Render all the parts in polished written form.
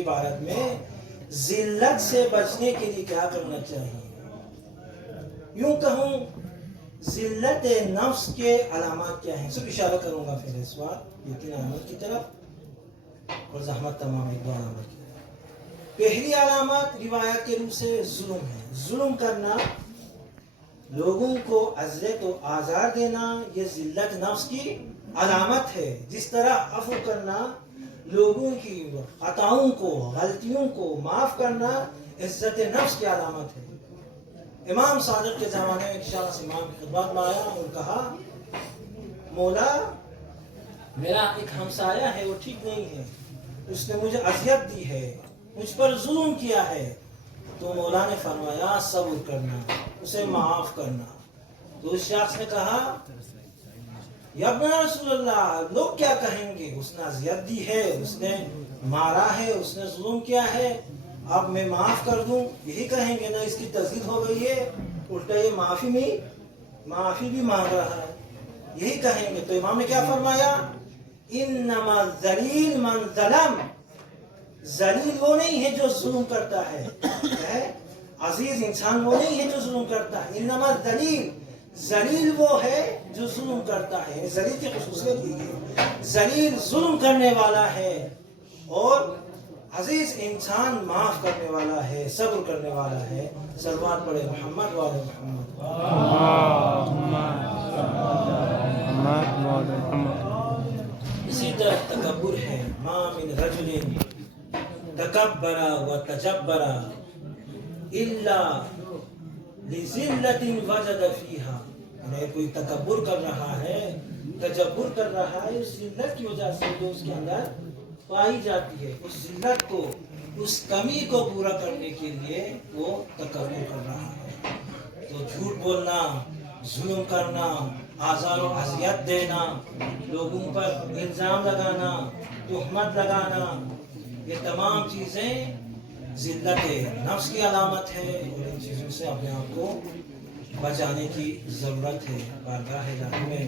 عبارت میں ذلت سے بچنے کے لیے کیا کرنا چاہیے؟ یوں کہوں ذلت نفس کے علامات کیا ہیں؟ سب اشارہ کروں گا پھر اس وقت یہ تین علامات کی طرف اور زحمت تمام ایک دو علامات کی طرف۔ پہلی علامات روایت کے روح سے ظلم ہے، ظلم کرنا، لوگوں کو اذیت و آزار دینا، یہ ذلت نفس کی علامت ہے۔ جس طرح عفو کرنا، لوگوں کی خطاؤں کو، غلطیوں کو معاف کرنا عزت نفس کی علامت ہے۔ امام صادق کے زمانے میں ایک شخص امام کی خدمت میں آیا اور کہا مولا میرا ایک ہمسایہ ہے، وہ ٹھیک نہیں ہے، اس نے مجھے اذیت دی ہے، مجھ پر ظلم کیا ہے۔ تو مولا نے فرمایا صبر کرنا، اسے معاف کرنا۔ تو اس شخص نے کہا یا ابن رسول اللہ لوگ کیا کہیں گے، اس نے اذیت دی ہے، اس نے مارا ہے، اس نے ظلم کیا ہے، اب میں معاف کر دوں، یہی کہیں گے نا، اس کی تزدید ہو گئی ہے، الٹا یہ معافی بھی مانگ رہا ہے، یہی کہیں گے۔ تو امام نے کیا فرمایا انما الذلیل من ظلم، ذلیل وہ نہیں ہے جو ظلم کرتا ہے، عزیز انسان وہ نہیں ہے جو ظلم کرتا ہے، انما الذلیل، ذلیل وہ ہے جو ظلم کرتا ہے۔ ذلیل کی خصوصیت یہ ہے، ذلیل ظلم کرنے والا ہے اور عزیز انسان معاف کرنے والا ہے، صبر کرنے والا ہے۔ صلوات پڑھے محمد والے محمد۔ اسی طرح تکبر ہے، ما من رجل تکبر و تجبر الا لذلت وجد فیہا، اگر کوئی تکبر کر رہا ہے، تجبر کر رہا ہے، اس ذلت کی وجہ سے جو اس کے اندر پائی جاتی ہے، اس ذلت کو، اس کمی کو پورا کرنے کے لیے وہ تکبر کر رہا ہے۔ تو جھوٹ بولنا، ظلم کرنا، آزار و اذیت دینا، لوگوں پر الزام لگانا، تہمت لگانا، یہ تمام چیزیں ذلت نفس کی علامت ہے اور ان چیزوں سے اپنے آپ کو بچانے کی ضرورت ہے۔ بارگاہ الہی میں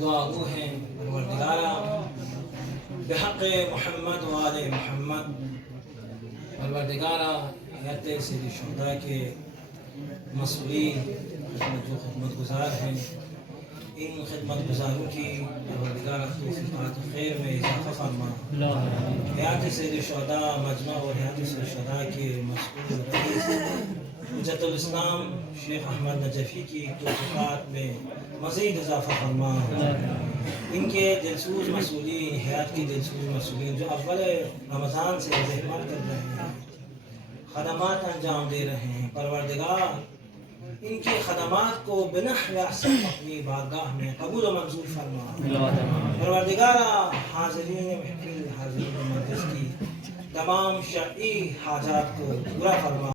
دعا گو ہیں پروردگارا بحق محمد و آل محمد، پروردگارا حیات سید الشہداء کے مسئولین جو خدمت گزار ہیں، ان خدمت گزاروں کی پروردگارا توفیقات خیر میں اضافہ فرما۔ حیات سید الشہداء مجمع اور حیات سید الشہداء کے مسئول رئیس حجت الاسلام شیخ احمد نجفی کی توفیقات میں مزید اضافہ فرما۔ ان کے دلسوز مسئولین، حیات کی دلسوز مسئولین جو اول رمضان سے زحمت کر رہے ہیں، خدمات انجام دے رہے ہیں، پروردگار ان کی خدمات کو بنحو احسن اپنی بارگاہ میں قبول و منظور فرما۔ پروردگارا حاضرین محفل، حاضرین مجلس کی تمام شرعی حاجات کو پورا فرما۔